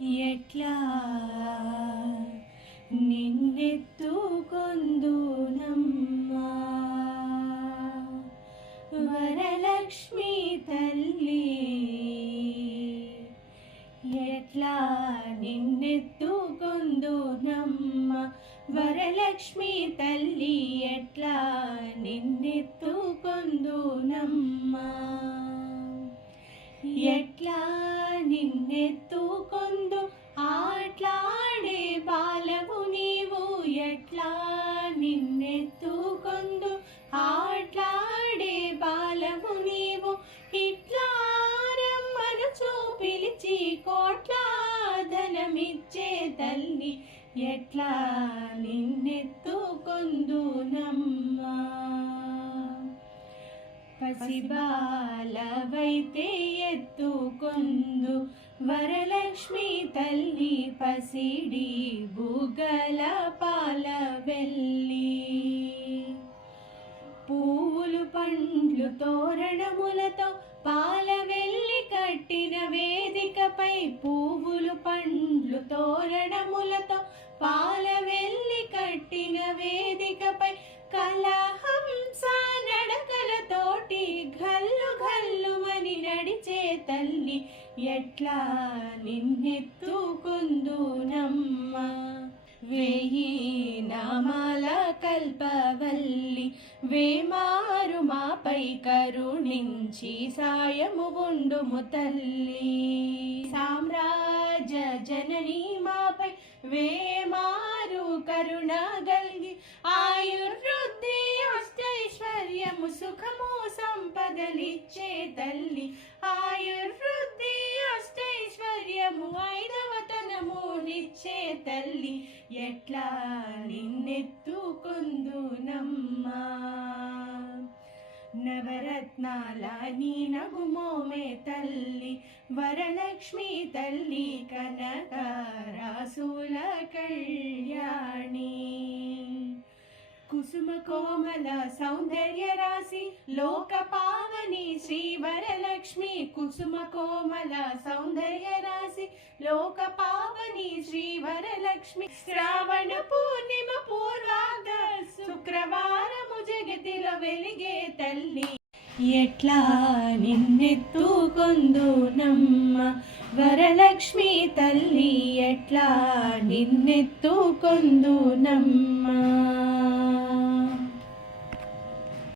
ఎట్లా నిన్నెత్తుకొందునమ్మా వరలక్ష్మి తల్లి, ఎట్లా నిన్నెత్తుకొందునమ్మా వరలక్ష్మి తల్లి, ఎట్లా నిన్నెత్తుకొందునమ్మా, ఎట్లా నిన్నెత్తుకొందు ఆట్లాడే బాలవు నీవు, ఎట్లా నిన్నెత్తుకొందు ఆట్లాడే బాలవు నీవు, ఇట్లా రమ్మను చూపిలిచి కోట్ల ధనమిచ్చే తల్లి, ఎట్లా నిన్నెత్తుకొందునమ్మా పసిబాలవైతే ఎత్తుకొందు వరలక్ష్మి తల్లి, పసిడి బుగ్గల పాల వెల్లి, పువ్వులు పండ్లు తోరణములతో పాల వెల్లి కట్టిన వేదికపై, పువ్వులు పండ్లు తోరణములతో పాల వెల్లి కట్టిన వేదికపై, కలహంస నడకలతోటి గల్లు గల్లుమని నడిచే తల్లి, ఎట్లా నిన్నెత్తుకొందునమ్మా వేయి నామాల కల్పవల్లి, వేమారు మాపై కరుణించి సాయము ఉండుము తల్లి, సామ్రాజ్య జనని మాపై వేమారు కరుణ గల్గి, ఆయుర్వృద్ధి అష్టైశ్వర్యము సుఖము సంపదలిచ్చే తల్లి, ఆయుర్వృద్ధి అష్టైశ్వర్యము ఐదవతనము నిచ్చే తల్లి, ఎట్లా నిన్నెత్తుకొందునమ్మా నవరత్నాల నీ నగుమోమే తల్లి, వరలక్ష్మి తల్లి, కనక రాసుల కళ్యాణి, కుసుమ కోమల సౌందర్య రాశి లోక పావని శ్రీ వరలక్ష్మి, కుసుమ కోమల సౌందర్య రాశి లోక పావని శ్రీ వరలక్ష్మి, శ్రావణ పూర్ణిమ పూర్వార్ధ శుక్రవారము జగతిలో వెలిగే తల్లి, ఎట్లా నిన్నెత్తుకొందునమ్మా వరలక్ష్మి తల్లి, ఎట్లా నిన్నెత్తుకొందునమ్మా.